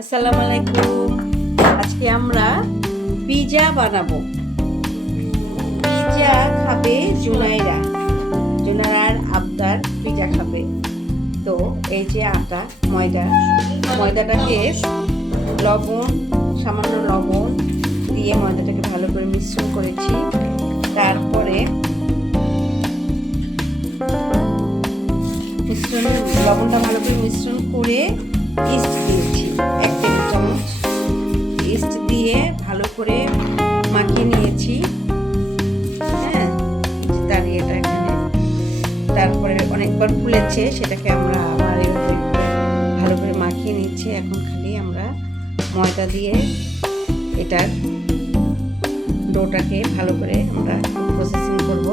আসসালামু আলাইকুম। আজকে আমরা পিজা বানাবো। পিজা খাবে জুনাইরা জুনারার আবদার পিজা খাবে। তো এই যে আটা, ময়দা, ময়দাটাকে লবণ, সামান্য লবণ দিয়ে ময়দাটাকে ভালো করে মিশ্রণ করেছি। তারপরে মিশ্রণ, লবণটা ভালো করে মিশ্রণ করে ইস্ট দিয়েছি। ইস্ট দিয়ে ভালো করে মাখিয়ে নিয়েছি। হ্যাঁ এটা এখানে। তারপরে অনেকবার ফুলেছে, সেটাকে আমরা আবার ভালো করে মাখিয়ে নিচ্ছি। এখন খালি আমরা ময়দা দিয়ে এটার ডোটাকে ভালো করে আমরা প্রসেসিং করব।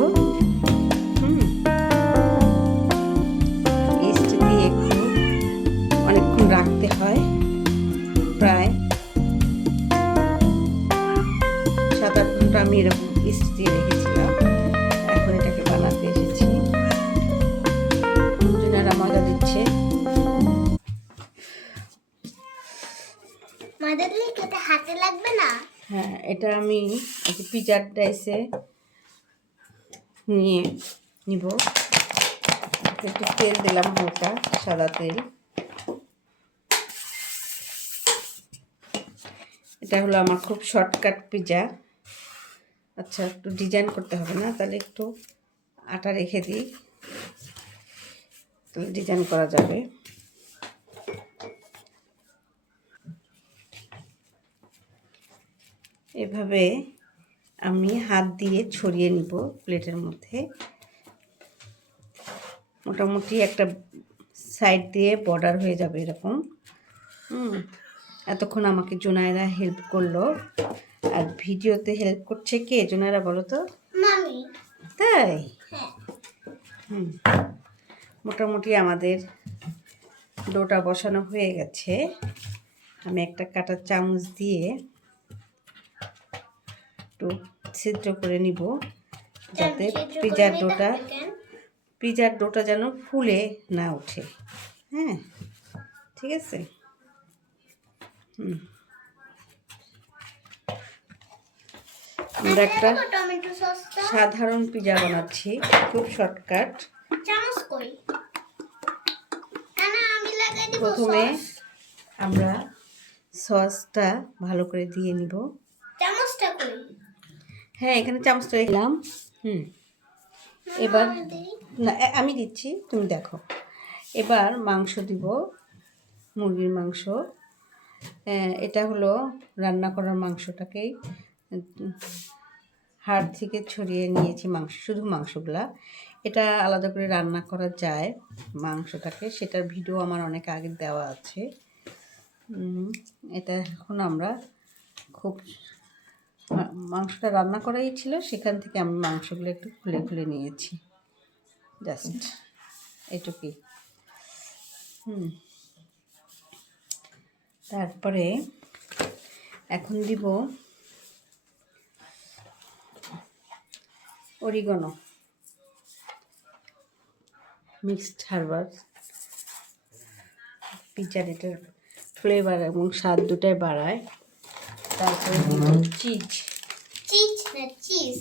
হ্যাঁ এটা আমি একটু পিজার ডাইসে নিয়ে নিব। একটু তেল দিলাম হালকা, সাদা তেল। এটা হলো আমার খুব শর্টকাট পিজা আচ্ছা একটু ডিজাইন করতে হবে না, তাহলে একটু আটা রেখে দিই। তাহলে ডিজাইন করা যাবে। এভাবে আমি হাত দিয়ে ছড়িয়ে নিব প্লেটের মধ্যে। মোটামুটি একটা সাইড দিয়ে বর্ডার হয়ে যাবে এরকম। হুম এতক্ষণ আমাকে জোনায়রা হেল্প করল। আর ভিডিওতে হেল্প করছে কে জোনায়রা বলো তো? তাই? হ্যাঁ। হুম মোটামুটি আমাদের ডোটা বসানো হয়ে গেছে। আমি একটা কাঁটার চামচ দিয়ে একটু ছিদ্র করে নিব যাতে পিজার ডোটা পিজার ডোটা যেন ফুলে না ওঠে। হ্যাঁ ঠিক আছে? হুম। আমরা একটা সাধারণ পিজা বানাচ্ছি খুব শর্টকাট। প্রথমে আমরা সসটা ভালো করে দিয়ে নিব। চামচটা হ্যাঁ এখানে চামচটা দিলাম হুম। এবার না আমি দিচ্ছি, তুমি দেখো। এবার মাংস দিব, মুরগির মাংস। এটা হলো রান্না করার মাংসটাকেই, হাড় থেকে ছড়িয়ে নিয়েছি মাংস, শুধু মাংসগুলা। এটা আলাদা করে রান্না করা যায় মাংসটাকে। সেটার ভিডিও আমার অনেক আগে দেওয়া আছে। এটা এখন আমরা খুব মাংসটা রান্না করাই ছিল, সেখান থেকে আমি মাংসগুলো একটু খুলে খুলে নিয়েছি। জাস্ট এটুকুই। হুম। তারপরে এখন দিব অরিগনো। মিক্সড হার্বার পিজার এটার ফ্লেভার এবং স্বাদ দুটাই বাড়ায়। তারপরে চিজ। চিজ না চিজ?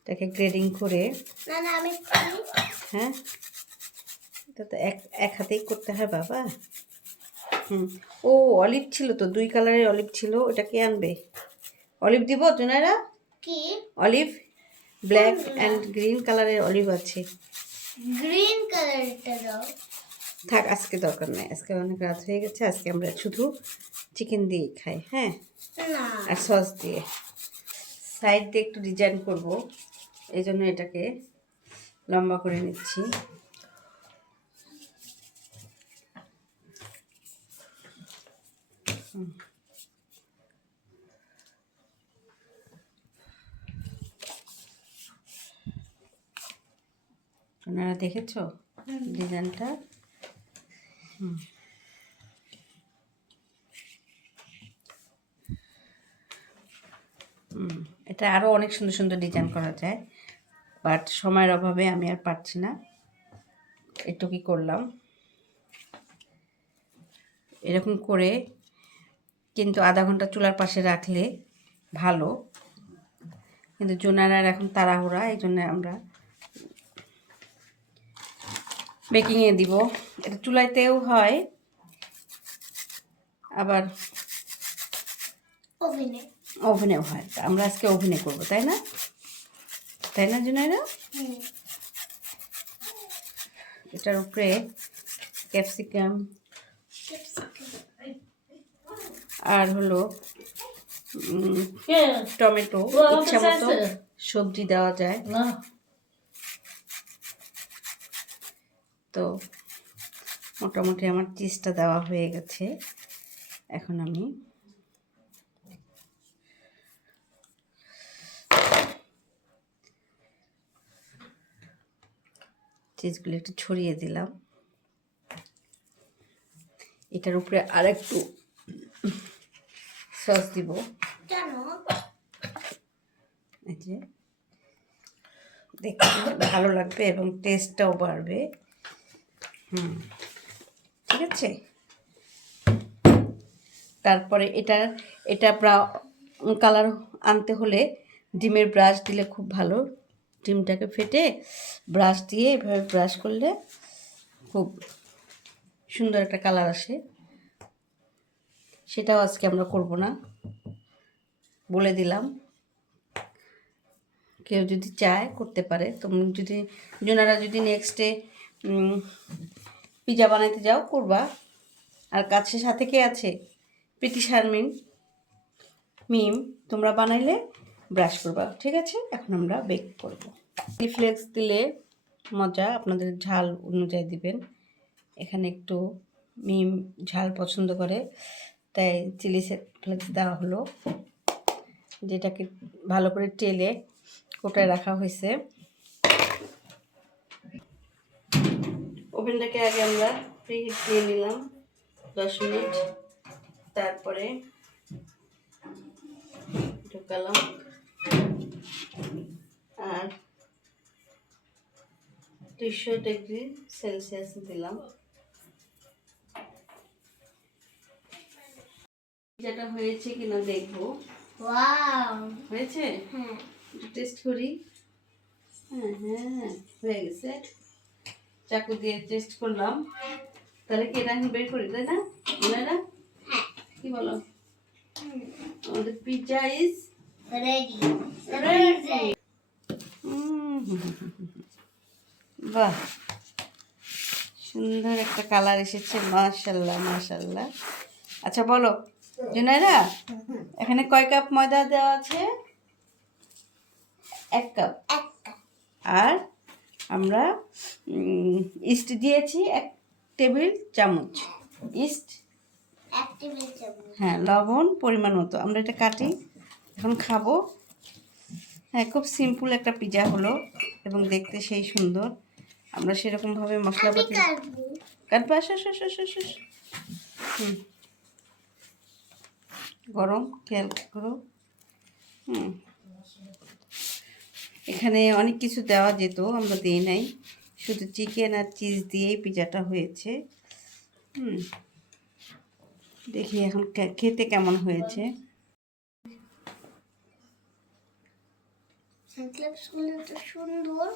এটাকে গ্রেডিং করে না না আমি হ্যাঁ এটা তো এক এক হাতেই করতে হয় বাবা। হুম ও অলিভ ছিল তো দুই কালারের অলিভ ছিল ওটা কে আনবে। অলিভ দিব জোনারা কি? অলিভ ব্ল্যাক অ্যান্ড গ্রিন কালারের অলিভ আছে। গ্রিন কালারটা দাও। থাক আজকে দরকার নেই। আজকে অনেক রাত হয়ে গেছে আজকে আমরা শুধু চিকেন দিয়েই খাই হ্যাঁ? আর সস দিয়ে। সাইড দিয়ে একটু ডিজাইন করব এই জন্য এটাকে লম্বা করে নিচ্ছি। আপনারা দেখেছ ডিজাইনটা এটা আরও অনেক সুন্দর সুন্দর ডিজাইন করা যায় বাট সময়ের অভাবে আমি আর পারছি না। একটু কি করলাম। এরকম করে কিন্তু আধা ঘণ্টা চুলার পাশে রাখলে ভালো। কিন্তু জোনারার এখন তাড়াহুড়া এই জন্য আমরা বেকিংয়ে দিব। এটা চুলাইতেও হয়। আবার ওভেনে ওভেনেও হয়। আমরা আজকে ওভেনে করব তাই না? তাই না জুনাইরা এটার উপরে ক্যাপসিকাম আর হলো টমেটো ইচ্ছা মতো সবজি দেওয়া যায়। তো মোটামুটি আমার চিজটা দেওয়া হয়ে গেছে। এখন আমি চিজগুলো একটু ছড়িয়ে দিলাম। এটার উপরে আর একটু সস দিব। দেখতে ভালো লাগবে এবং টেস্টটাও বাড়বে। হুম। ঠিক আছে? তারপরে এটা এটা কালার আনতে হলে ডিমের ব্রাশ দিলে খুব ভালো। ডিমটাকে ফেটে ব্রাশ দিয়ে এভাবে ব্রাশ করলে খুব সুন্দর একটা কালার আসে। সেটাও আজকে আমরা করব না। বলে দিলাম। কেউ যদি চায় করতে পারে। তুমি যদি, জোনারা যদি নেক্সটে পিজা বানাইতে যাও, করবা। আর কাছে সাথে কে আছে? প্রীতি শারমিন মিম তোমরা বানাইলে ব্রাশ করবা, ঠিক আছে? এখন আমরা বেক করব। ফ্লেক্স দিলে মজা, আপনাদের ঝাল অনুযায়ী দিবেন। এখানে একটু মিম ঝাল পছন্দ করে, তাই চিলি ফ্লেক্স দেওয়া হলো, যেটাকে ভালো করে টেলে কোটায় রাখা হয়েছে। ওভেনটাকে আগে আমরা প্রি হিট দিয়ে নিলাম দশ মিনিট। তারপরে ঢুকালাম। আর দুইশো ডিগ্রি সেলসিয়াস দিলাম। যেটা হয়েছে কিনা দেখব। হয়েছে? হ্যাঁ। টেস্ট করি। হ্যাঁ হ্যাঁ হয়ে গেছে। চাকু দিয়ে টেস্ট করলাম। তাহলে কি এটা বের করি তাই না? না কি বলো? আমাদের পিৎজা ইজ রেডি বাহ। সুন্দর একটা কালার এসেছে মাশাল্লাহ মাশাল্লাহ। আচ্ছা বলো জুনাইরা এখানে কয় কাপ ময়দা দেওয়া আছে? এক কাপ আর আমরা ইস্ট দিয়েছি এক টেবিল চামচ। ইস্ট? হ্যাঁ লবণ পরিমাণ মতো। আমরা এটা কাটি এখন খাব। হ্যাঁ খুব সিম্পল একটা পিজা হলো এবং দেখতে সেই সুন্দর। আমরা সেরকমভাবে আমি মশলাপাতি কাটবো আসো। হুম। গরম খেয়াল করো। হুম। এখানে অনেক কিছু দেওয়া যেত আমরা দিই নাই। শুধু চিকেন আর চিজ দিয়েই পিজাটা হয়েছে। হুম। দেখি এখন খেতে কেমন হয়েছে। সুন্দর।